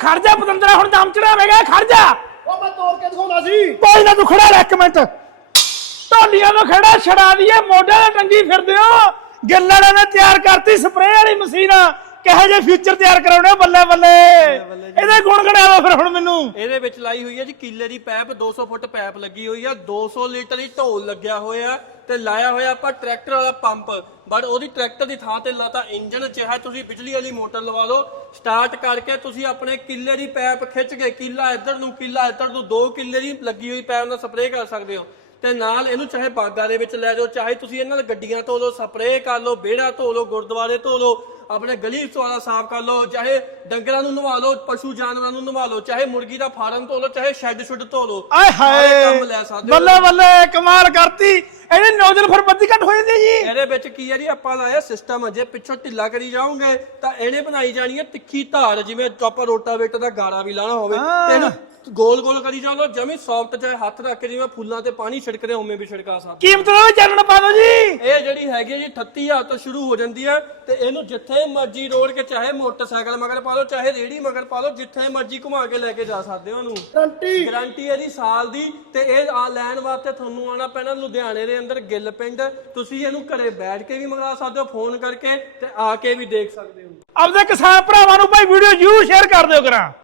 ਖੜ ਜਾ ਪਤੰਦਰਾ ਹੁਣ ਦਮ ਚੜਾਵੇਂਗਾ ਖੜ ਜਾ। ਉਹ ਮੈਂ ਤੋੜ ਕੇ ਦਿਖਾਉਣਾ ਸੀ। ਕੋਈ ਨਾ ਤੂੰ ਖੜਾ ਰਹਿ ਇੱਕ ਮਿੰਟ। ਢੋਲੀਆਂ ਨੂੰ ਖੜਾ ਛੜਾ ਦਈਏ ਮੋਢੇ ਤੇ ਟੰਗੀ ਫਿਰਦੇ ਹੋ। ਗਿੱਲੜ ਨੇ ਤਿਆਰ ਕਰਤੀ ਸਪਰੇਅ ਵਾਲੀ ਮਸ਼ੀਨ। ਕਹੇ ਜੇ ਫਿਊਚਰ ਤਿਆਰ ਕਰਾਉਣੇ ਬੱਲੇ ਬੱਲੇ? ਇਹਦੇ ਗੁਣ ਗਣਿਆ ਦੋ ਫਿਰ ਹੁਣ ਮੈਨੂੰ। ਇਹਦੇ ਵਿੱਚ ਲਾਈ ਹੋਈ ਹੈ ਜੀ ਕਿੱਲੇ ਦੀ ਪਾਈਪ 200 ਫੁੱਟ ਪਾਈਪ ਲੱਗੀ ਹੋਈ ਆ 200 ਲੀਟਰ ਦੀ ਢੋਲ ਲੱਗਿਆ ਹੋਇਆ ਤੇ ਲਾਇਆ ਹੋਇਆ ਆਪਾਂ ਟਰੈਕਟਰ ਵਾਲਾ ਪੰਪ। ਬਟ ਉਹਦੀ ਟਰੈਕਟਰ ਦੀ ਥਾਂ ਤੇ ਲਾਤਾ ਇੰਜਨ ਚਾਹੇ ਤੁਸੀਂ ਬਿਜਲੀ ਵਾਲੀ ਮੋਟਰ ਲਵਾ ਲਓ ਸਟਾਰਟ ਕਰਕੇ ਤੁਸੀਂ ਆਪਣੇ ਕਿੱਲੇ ਦੀ ਪਾਈਪ ਖਿੱਚ ਕੇ ਕਿੱਲਾ ਇੱਧਰ ਨੂੰ ਕਿੱਲਾ ਇੱਧਰ ਨੂੰ 2 ਕਿੱਲੇ ਦੀ ਲੱਗੀ ਹੋਈ ਪਾਈਪ ਨਾਲ ਸਪਰੇਅ ਕਰ ਸਕਦੇ ਹੋ। ਤੇ ਨਾਲ ਇਹਨੂੰ ਚਾਹੇ ਬਾਗਾਂ ਦੇ ਵਿੱਚ ਲੈ ਜਾਓ ਚਾਹੇ ਤੁਸੀਂ ਇਹਨਾਂ ਨਾਲ ਗੱਡੀਆਂ ਧੋ ਲਓ ਸਪਰੇਅ ਕਰ ਲਓ ਵਿਹੜਾ ਧੋ ਲਓ ਗੁਰਦੁਆਰੇ ਧੋ ਲਓ ਆਪਣੇ ਗਲੀ ਚੋਲਾ ਸਾਫ਼ ਕਰ ਲਓ ਚਾਹੇ ਡੰਗਰਾਂ ਨੂੰ ਨਵਾ ਲਓ ਪਸ਼ੂ ਜਾਨਵਰਾਂ ਨੂੰ ਨਵਾ ਲਓ ਚਾਹੇ ਮੁਰਗੀ ਦਾ ਫਾਰਮ ਧੋ ਲਓ ਚਾਹੇ ਸ਼ੈੱਡ ਸ਼ੁੱਡ ਧੋ ਲਓ। ਆਏ ਹਾਏ! ਕੰਮ ਲੈ ਸਕਦੇ। ਬੱਲੇ ਬੱਲੇ ਕਮਾਲ ਕਰਤੀ! ਇਹਨੇ ਨੌਜਲ ਫਿਰ ਬੱਦੀ ਘੱਟ ਹੋ ਜਾਂਦੀ ਹੈ ਜੀ। ਇਹਦੇ ਵਿੱਚ ਕੀ ਹੈ ਜੀ ਆਪਾਂ ਲਾਇਆ ਸਿਸਟਮ ਜੇ ਪਿੱਛੋਂ ਢਿੱਲਾ ਕਰੀ ਜਾਓਗੇ ਤਾਂ ਇਹਨੇ ਬਣਾਈ ਜਾਣੀ ਹੈ ਤਿੱਖੀ ਧਾਰ ਜਿਵੇਂ ਆਪਾਂ ਰੋਟਾਵੇਟਰ ਦਾ ਗਾਰਾ ਵੀ ਲਾਣਾ ਹੋਵੇ। ਤੇ ਇਹਨੂੰ ਗੋਲ ਗੋਲ ਕਰੀ ਜਾਓ ਜਮੀ ਸੌਫਟ ਚਾਹੇ ਹੱਥ ਰੱਖ ਕੇ ਜਿਵੇਂ ਫੁੱਲਾਂ ਤੇ ਪਾਣੀ ਛਿੜਕਦੇ ਉਵੇਂ ਵੀ ਛਿੜਕਾ ਸਕਦੇ ਕੀਮਤ ਦਾ ਚਾਨਣ ਪਾ ਦਿਓ ਜੀ। ਜਿਹੜੀ ਹੈਗੀ ਹੈ ਜੀ 38000 ਤੋਂ ਸ਼ੁਰੂ ਹੋ ਜਾਂਦੀ ਹੈ ਤੇ ਇਹਨੂੰ ਜਿੱਥੇ ਮਰਜ਼ੀ ਰੋੜ ਕੇ ਚਾਹੇ ਮੋਟਰਸਾਈਕਲ ਮਗਰ ਪਾ ਲਓ ਚਾਹੇ ਰੇੜੀ ਮਗਰ ਪਾ ਲਓ ਜਿੱਥੇ ਮਰਜ਼ੀ ਘੁਮਾ ਕੇ ਲੈ ਕੇ ਜਾ ਸਕਦੇ ਹੋ ਇਹਨੂੰ ਗਰੰਟੀ! ਗਾਰੰਟੀ ਹੈ ਜੀ ਸਾਲ ਦੀ ਤੇ ਇਹ ਆ ਲੈਣ ਵਾਸਤੇ ਤੁਹਾਨੂੰ ਆਣਾ ਪੈਣਾ ਲੁਧਿਆਣੇ ਦੇ ਅੰਦਰ ਗਿੱਲ ਪਿੰਡ। ਤੁਸੀਂ ਇਹਨੂੰ ਘਰੇ ਬੈਠ ਕੇ ਵੀ ਮੰਗਾ ਸਕਦੇ ਹੋ ਫੋਨ ਕਰਕੇ ਤੇ ਆ ਕੇ ਵੀ ਦੇਖ ਸਕਦੇ ਹੋ। ਆਪਦੇ ਕਿਸਾਨ ਭਰਾਵਾਂ ਨੂੰ ਭਾਈ ਵੀਡੀਓ ਜ਼ਰੂਰ ਸ਼ੇਅਰ ਕਰ ਦਿਓ ਕਰਾਂ।